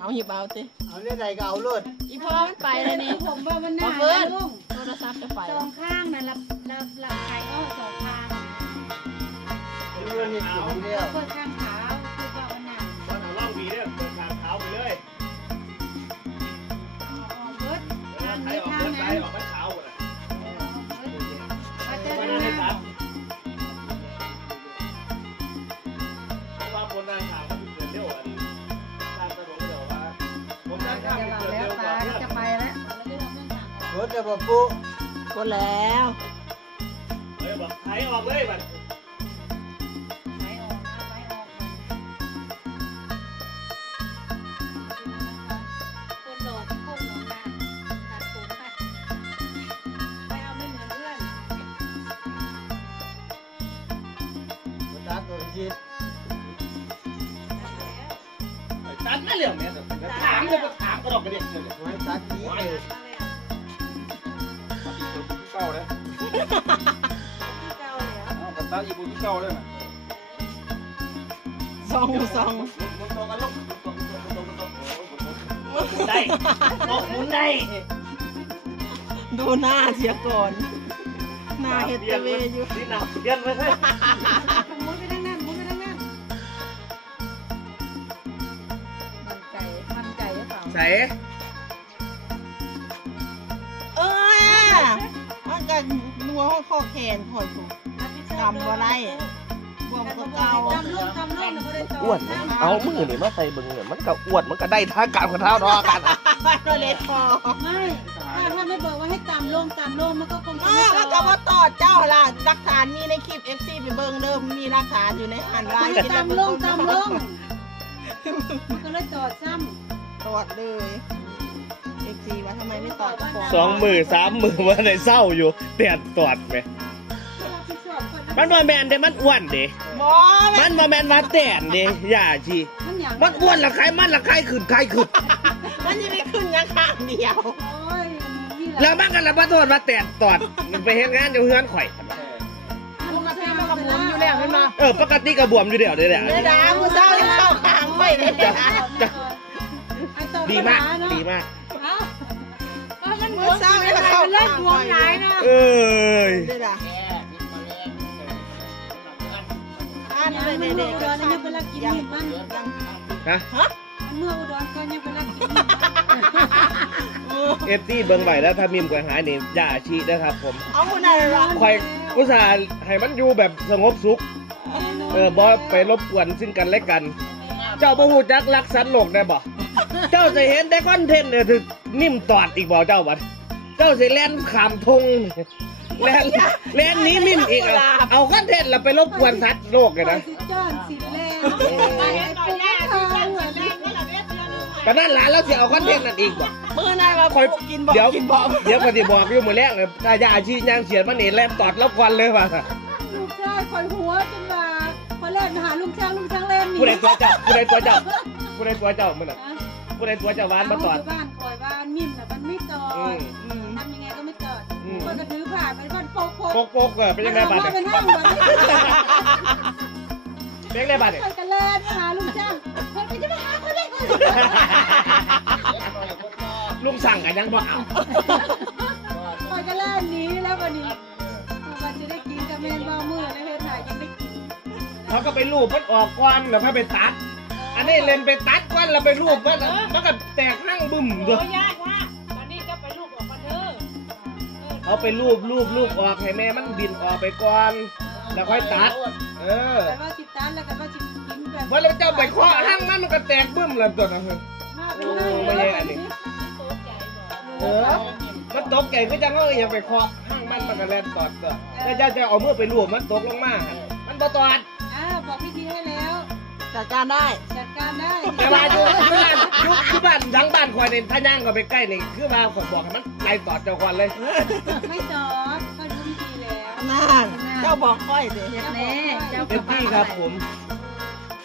เอาหยิบเอาสิเอาเรื่องใดก็เอาโลดอีพ่อมันไปเลยนี่ผมว่ามันหนามาเพิ่นลุงโทรศัพท์จะไปสองข้างนะรับรับรับไข่อ้อสองข้างเรื่องนี้กินเดียวเปิดข้าง รถจะบ่ปุ๊กดแล้วเฮ้ยบอกไถออกเลยมันไหออกนะไหออกคนโดดโค้งลงมาตัดผมไปไปเอาไม่เหมือนเพื่อนมาตัดตัวจิตตัดไม่เรื่องเนี่ยถามเลยถามกระดอกกระเด็กเลย ไว้ตัดนี้เลยเก่าเลยที่เก่าแล้ว เอากระตาอีกูที่เก่าเลยนะซองซองมึงโตกันลงได้บอกหมุนได้ดูหน้าเสียก่อน หน้าเฮดเตเวอยู่นี่หนักเย็นไปเลยมุดไปทางนั้นมุดไปทางนั้นมันไก่มันไก่หรือเปล่าใส่ ก็นัวข้อแขนคอยถูกจำบ่ได้บวมตัวเก่าจำลูกจำลูกแล้วบ่ได้ต่ออ้วนเนี่ยเอามือนี่มาใส่เบิ่งเนี่ยมันก็อ้วนมันก็ได้ท่าการกับเท้าทอกันอะตัวเล็กพอไม่ถ้าถ้าไม่บอกว่าให้ตามลงตามลงมันก็คงจะอ้าไม่วต่แล้อวก็ว่าตอดเจ้าล่ะหลักฐานมีในคลิป FC ไปเบิ่งเดิมมีหลักฐานอยู่ในหันไลน์ให้ตามลงตามลงมันก็เลยต่อซ้ตอดเลย FC ว่าทำไมไม่ตอดกระป๋องสองมือสามมือว่าในเศร้าอยู่เตียนตอดไหมำมันบ่แมนเด้มันอ้วนเด้บอมันบ่แมนว่าแต่นเด้อย่าชีมันอย่างมันอ้วนละใครมันละใครขึ้นใครขึ้นมันจะไม่ขึ้นยังข้างเดียวโอ้ยนี่แหละแล้วมันกันละบ่โทษว่าแต่นตอดมันไปเฮ็ดงานอยู่เฮือนข่อย ปกติมันกระบวมอยู่แล้วเห็นไหมเออปกติก็บวมอยู่เดียวเด้แหละเนื้อดามือเศร้ายังเข้าทางไปเลยนะ ดีมาก ดีมาก มันบวมมันเลิกบวมหลายเนาะเอ้ยเนื้อดาอ่านยังเลยเมื่อเด็อุกดรยังเวลากินมีดมันฮะเมื่ออุดรก็ยังเวลากินมีดเอฟซีเบิ่งไหวแล้วถ้ามีมกวยหายนี่อย่าชีนะครับผม เอาหน่อยละคอยอุตส่าห์ให้มันอยู่แบบสงบสุข เออบ่ไปรบกวนซึ่งกันและกัน เจ้าบ่ฮู้จักรักสัตว์โลกได้บ่ เจ้าจะเห็นแต่คอนเทนต์เนี่ยถึงนิ่มตอดอีกบ่เจ้าบัด เจ้าสิแล่นขามทงแล่นแล่นหนี้มิ่มอีกอะเอาคอนเทนต์แล้วไปรบกวนสัตว์โลกเลยนะสิจ้อนสิแรงไอ้ปุ๊กข้าวเหมือนก็นั่นล่ะแล้วสิเอาคอนเทนต์นั่นอีกบ่มือหนายมาคอยกินบอกเดี๋ยวกินบอกเดี๋ยวก็สิบอกอยู่มื้อแรกเลยถ้าอย่าอาชีพยางเสียนมันนี่แล่นตอดแล้วควันเลยว่ะลูกชายคอยหัวจนว่าพอแล่นหาลุงช้างลุงช้างเล่นหนีผู้ใดตัวเจ้าผู้ใดตัวเจ้าผู้ใดตัวเจ้ามันน่ะ ผู้ใดตัวเจ้าหวานมาตอด บ้านคอยบ้านมิ่มน่ะมันไม่ตออืดมอืมทำยังไงก็ไม่ตอดอืม คนก็ถือผ่าไปบ้านโปกโปโปกโปกเออเป็นยังไงบัดว่าเนี่ยเป็นห้างแบบนี้เป็นยังไงบัดเนี่ย คอยกันแล่นหาลุงช้างคนก็จะมาหาคนเล่นคนลุงสั่งกันยังบ่เอาคอยกันแล่นหนีแล้ววันนี้วันจะได้กินกับแมนเบามือแล้วเฮ็ดถ่ายยังไม่กินเขาก็ไปรูปมันออกก้อนแล้วค่อยไปตัด อันนี้เล่นไปตัดก้อนแล้วไปรูปมันมันก็แตกหั่งบึ้มเด้อยากว่าวันนี้ก็ไปลูกออกมาเถอะเอาไปรูปรูปรูปออกให้แม่มันบินออกไปก่อน แล้วค่อยตัด เออแต่ว่าจิตตันแล้วก็ว่าจิกินแบบเมื่อเราเจ้าไปเคาะหั่งมันมันก็แตกบึ้มแล้วตัวนะเฮ้ยมากเป็นห้างโอ้ไม่ใช่อันนี้เออมันตกใจก็จังว่าเออยังไปเคาะหั่งมันมันก็แล่นตอดตัวแล้วเจ้าจะเอามือไปรูปมันตกลงมา มันบ่ตอดอ่าบอกพิธีให้แล้วจัดการได้จัดการ ได้แต่ว่าอยู่ที่บ้านอยู่ที่บ้านทั้งบ้านคอยในถ้าย่างก็ไปใกล้นี่คือว่าผมบอกให้มันไล่ตอดเจ้าควันเลยไม่จอดก็รู้พิธีแล้วน่าเจ้าบอกค่อยสิแน่เจ้าเต็มที่ครับผม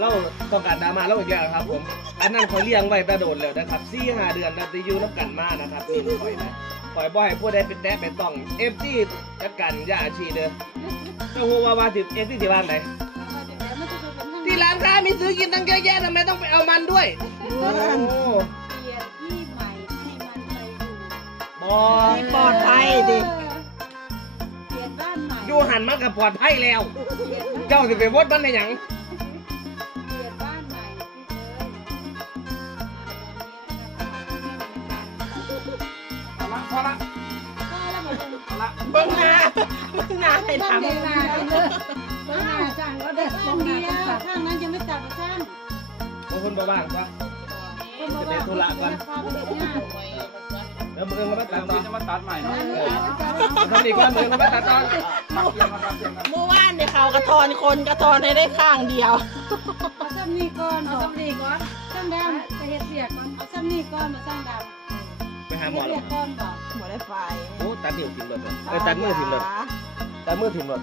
เราต้องการดราม่าเราอีกแล้วครับผม อันนั้นเขาเลี้ยงไว้แตะโดนแล้วนะครับสี่ห้าเดือนนะจะอยู่น้ำกันมานะครับนี่ปล่อยนะปล่อยบ่อยผู้ใดเป็นแต้เป็นต้องเอฟซีจัดการอย่าอาชีเด้อเจ้าหัวว่าว่าถึงเอฟซีที่บ้านไหนที่ ร้านค้ามีซื้อกินตั้งเยอะแยะทำไมต้องไปเอามันด้วยอืเพื่อนโอ้เปลี่ยนที่ใหม่ให้มันไปอยู่บอที่ปลอดภัยดิ เปลี่ยนบ้านใหม่ อยู่หันมากับปลอดภัยแล้ว เปลี่ยนบ้านเจ้าสิไปวดมันได้หยังเปลี่ยนบ้านใหม่พี่เอ้ยอ่าตอนนี้นะคะพอละพอละก็แล้วมาดูพอละเบิ้งหน้าเบิ้งหน้าให้บ้านทำเด็ กมาเลยบ้านหน้าช่างก็ได้ข้างเดียวข้างนั้นยังไม่ตัดช่างบางคนบ่บ้างปะคนบอกว่าจะไปธุระก่อนพาไปเด็กงานแล้วมือมาตัแต่ดวันต่อนี้จะมาตัดใหม่เนาะทำดีกว่ามือมาตัดต่อตัดเพียงมาตัดเพียงกันเมื่อวานเนี่ยเขากระทอนคนกระทอนให้ได้ข้างเดียวเอาซ้ำนี่ก่อนเอาซ้ำนี่ก่อนซ้ำดำไปเฮ็ดเสียก่อนเอาซ้ำนี่ก่อนมาซ้ำดำไปหาหมอเฮ็ดแล้เสีวยก่อนบอกหมดได้ไฟโอ้ตัดนิ้วทิ่มเลยเออตัดมือทิ่มเลยตัดมือทิ่มเลย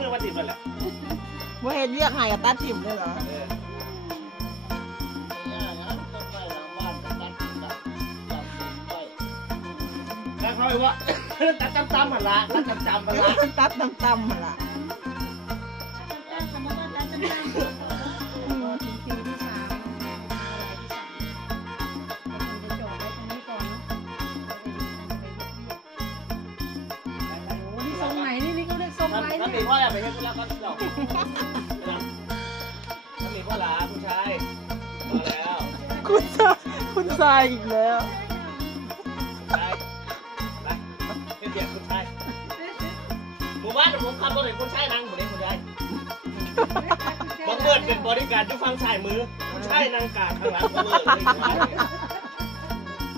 มือมาทิ่มเลยแหละว่าเห็นเรียกไงกับตัดถิ่มเลยเหรอแล้วเขาบอกว่าตัดจำๆหันละตัดจำๆหันละตัดตำๆมันล่ะตั้งคำ มีเนี่ยพ่ออยากไปเห็นธุระก็เดี๋ยวถ้ามีพ่อหลาผู้ชายมาแล้วคุณชายคุณชายอีกแล้วไปไปเป็นเดียคุณชายหมู่บ้านผมขับรถเห็นคุณชายนั่งหมดเลยคุณชายบังเบิดเป็นบริการที่ฟังชายมือ คุณชายนั่งกลางข้างหลังบังเบิดเลยคุณชาย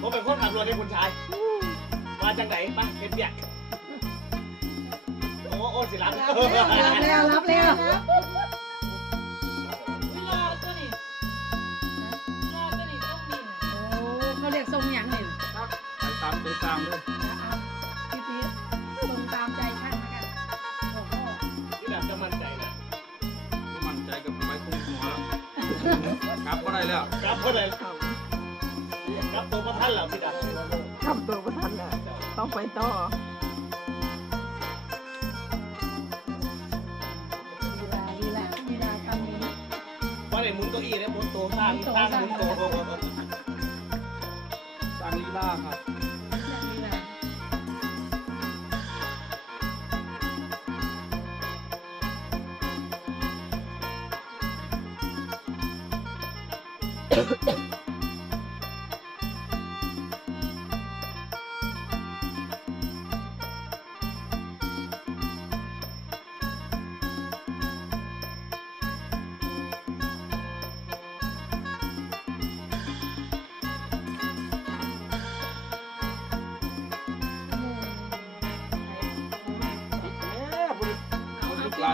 ผมเป็นคนขับรถให้คุณชาย มาจากไหนไปเป็นเดียโอ้โอ้สิรับรับแล้วรับแล้วไม่รอตัวนี้รอตัวนี้ต้องมีโอ้เขาเรียกทรงหยังนี่ไปตามไปตามเลยเอาพี่พีทรงตามใจช่างแล้วกันโอ้โหที่แบบจะมั่นใจนะมั่นใจกับไปคุ้มหัวแล้วกลับก็ได้แล้วกลับเพื่ออะไรกลับตัวประทันแล้วพี่ดับตัวประทันอะต้องไปต่อ ได้พ้นี่ยหมุนตัวข้างข้างหมุนตัวสร้างลีลาครับ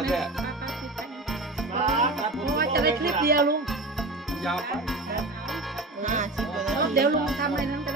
แท้เพราะว่าจะได้คลิปเดียวลุงยาวไป ห้าสิบกว่านาที เดี๋ยวลุงทำอะไรนั้นก็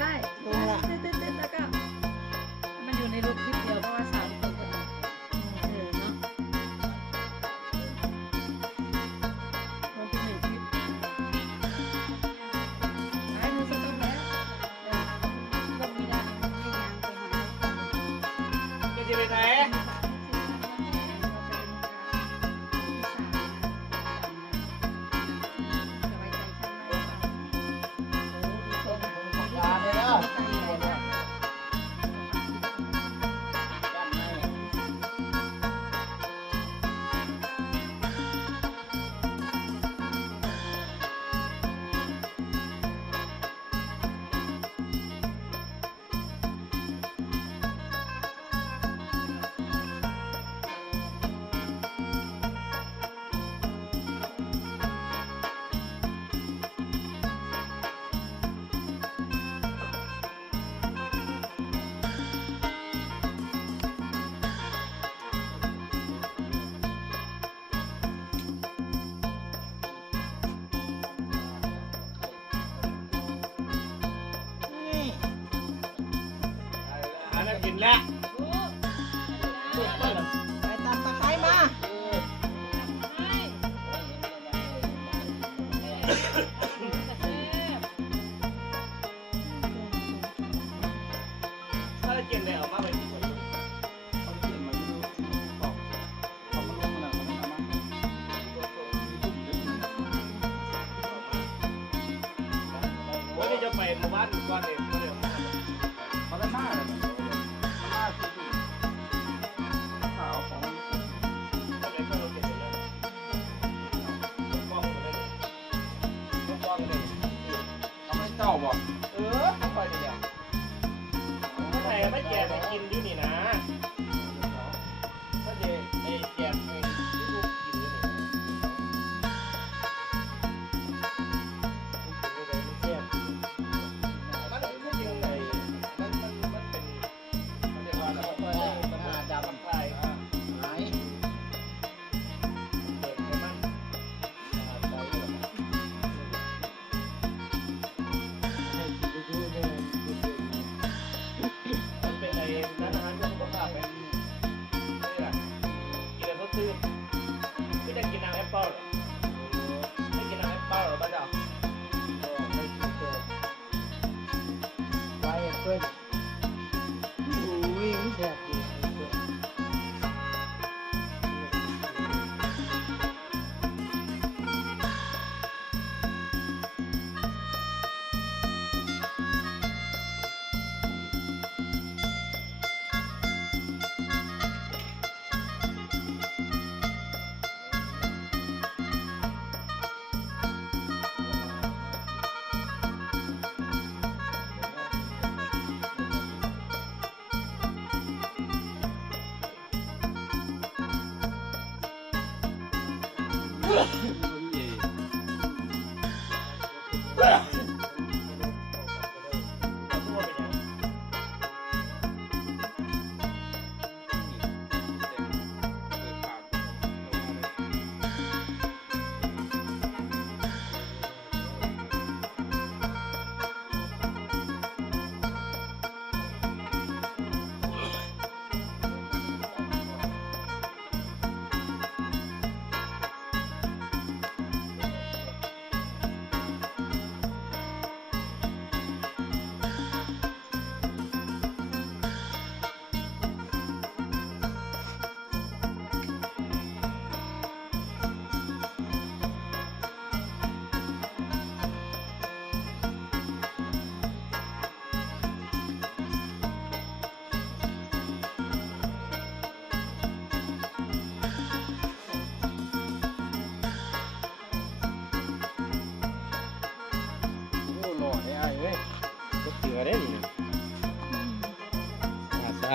ได้ แล้กินแล้วไปตามตะไคร้มาถ้าได้กินได้ออกมาไปที่สวนวันนี้จะไปหมู่บ้านก่อนเอง เออทำไปเดี๋ยวทำไมไม่แจกไม่กิน ไ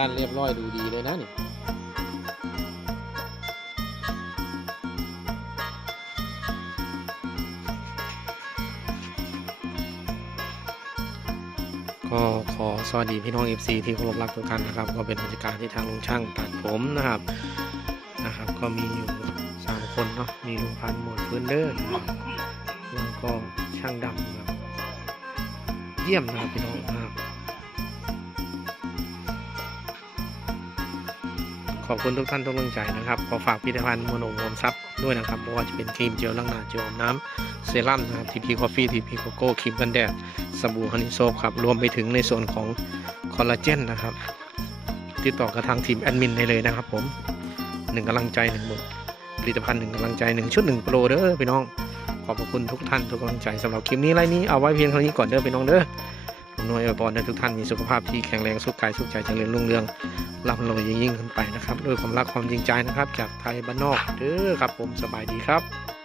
าดสะอาดเรียบร้อยดูดีเลยนะนี่ก็ขอสวัสดีพี่น้อง FC ที่เคารพรักทุกท่านนะครับ ก็เป็นบรรยากาศที่ทางลุงช่างตัดผมนะครับนะครับ ก็มีอยู่สามคนเนาะมีลุงพันธุ์หมวดพื้นเด้อนแล้วก็ช่างดำครับเยี่ยมนะครับพี่น้องนะครับ ขอบคุณทุกท่านทุกกำลังใจนะครับ ขอฝากผลิตภัณฑ์มโนโฮมซับด้วยนะครับไม่ว่าจะเป็นครีมเจลล้างหน้าเจลอาบน้ำเซรั่มนะครับทีพีคอฟฟี่ทีพีโกโก้ครีมกันแดดสบู่ฮันนี่โซฟครับรวมไปถึงในส่วนของคอลลาเจนนะครับ ติดต่อกับทางทีมแอดมินได้เลยนะครับ ผมหนึ่งกำลังใจหนึ่งบุผลิตภัณฑ์หนึ่งกำลังใจหนึ่งชุดหนึ่งโปรเด้อพี่น้องขอบคุณทุกท่านทุกกำลังใจสำหรับคลิปนี้ไลน์นี้เอาไว้เพียงเท่านี้ก่อนเด้อพี่น้องเด้อ หน่วยอวยพรให้ทุกท่านมีสุขภาพที่แข็งแรงสุขกายสุขใจเจริญรุ่งเรืองร่ำรวยยิ่งขึ้นไปนะครับด้วยความรักความจริงใจนะครับ จากไทยบ้านนอกเด้อครับผมสบายดีครับ